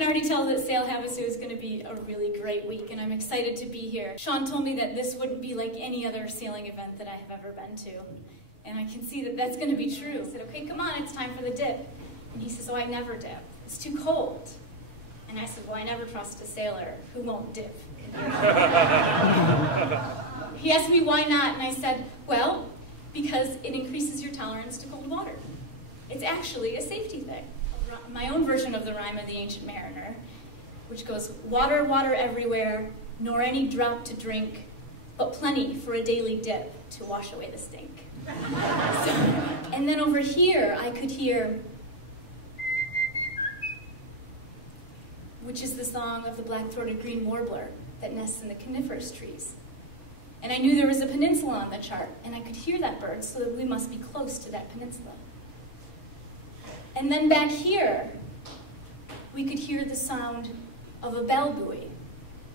can already tell that Lake Havasu is going to be a really great week, and I'm excited to be here. Sean told me that this wouldn't be like any other sailing event that I have ever been to, and I can see that that's going to be true. I said, okay, come on, it's time for the dip. And he says, oh, I never dip. It's too cold. And I said, well, I never trust a sailor who won't dip. He asked me why not, and I said, well, because it increases your tolerance to cold water. It's actually a safety thing. My own version of the rhyme of the Ancient Mariner, which goes, water, water everywhere, nor any drop to drink, but plenty for a daily dip to wash away the stink. And then over here, I could hear, which is the song of the black-throated green warbler that nests in the coniferous trees. And I knew there was a peninsula on the chart, and I could hear that bird, so that we must be close to that peninsula. And then back here, we could hear the sound of a bell buoy.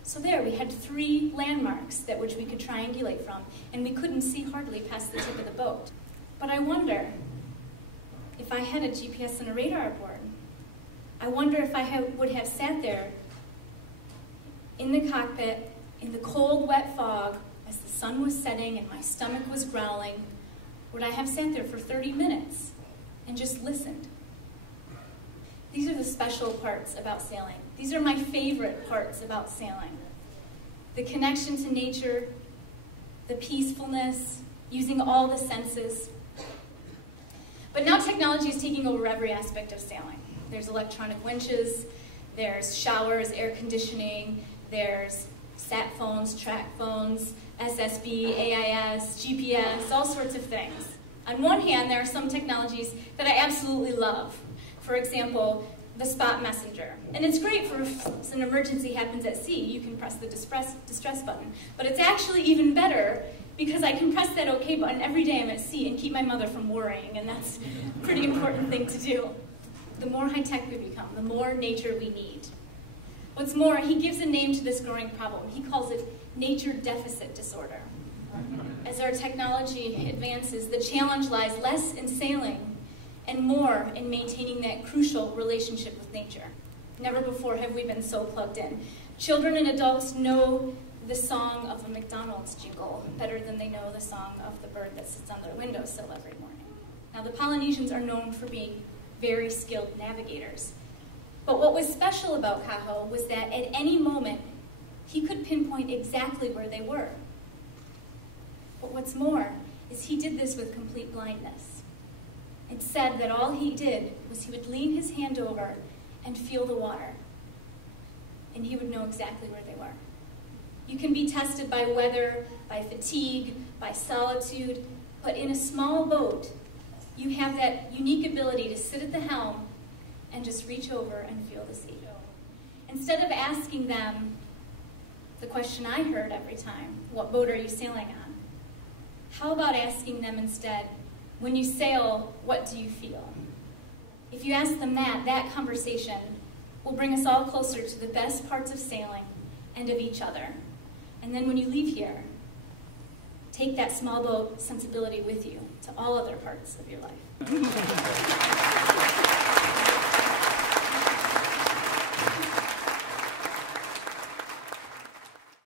So there, we had 3 landmarks that which we could triangulate from, and we couldn't see hardly past the tip of the boat. But I wonder if I had a GPS and a radar aboard. I wonder if I would have sat there in the cockpit, in the cold, wet fog, as the sun was setting and my stomach was growling. Would I have sat there for 30 minutes and just listened? These are the special parts about sailing. These are my favorite parts about sailing. The connection to nature, the peacefulness, using all the senses. But now technology is taking over every aspect of sailing. There's electronic winches, there's showers, air conditioning, there's sat phones, track phones, SSB, AIS, GPS, all sorts of things. On one hand, there are some technologies that I absolutely love. For example, the spot messenger. And it's great for if an emergency happens at sea, you can press the distress button. But it's actually even better because I can press that OK button every day I'm at sea and keep my mother from worrying, and that's a pretty important thing to do. The more high-tech we become, the more nature we need. What's more, he gives a name to this growing problem. He calls it nature deficit disorder. As our technology advances, the challenge lies less in sailing and more in maintaining that crucial relationship with nature. Never before have we been so plugged in. Children and adults know the song of a McDonald's jingle better than they know the song of the bird that sits on their windowsill every morning. Now, the Polynesians are known for being very skilled navigators. But what was special about Kaho was that at any moment, he could pinpoint exactly where they were. But what's more is he did this with complete blindness. It said that all he did was he would lean his hand over and feel the water, and he would know exactly where they were. You can be tested by weather, by fatigue, by solitude, but in a small boat, you have that unique ability to sit at the helm and just reach over and feel the sea. Instead of asking them the question I heard every time, what boat are you sailing on? How about asking them instead, when you sail, what do you feel? If you ask them that conversation will bring us all closer to the best parts of sailing and of each other. And then when you leave here, take that small boat sensibility with you to all other parts of your life.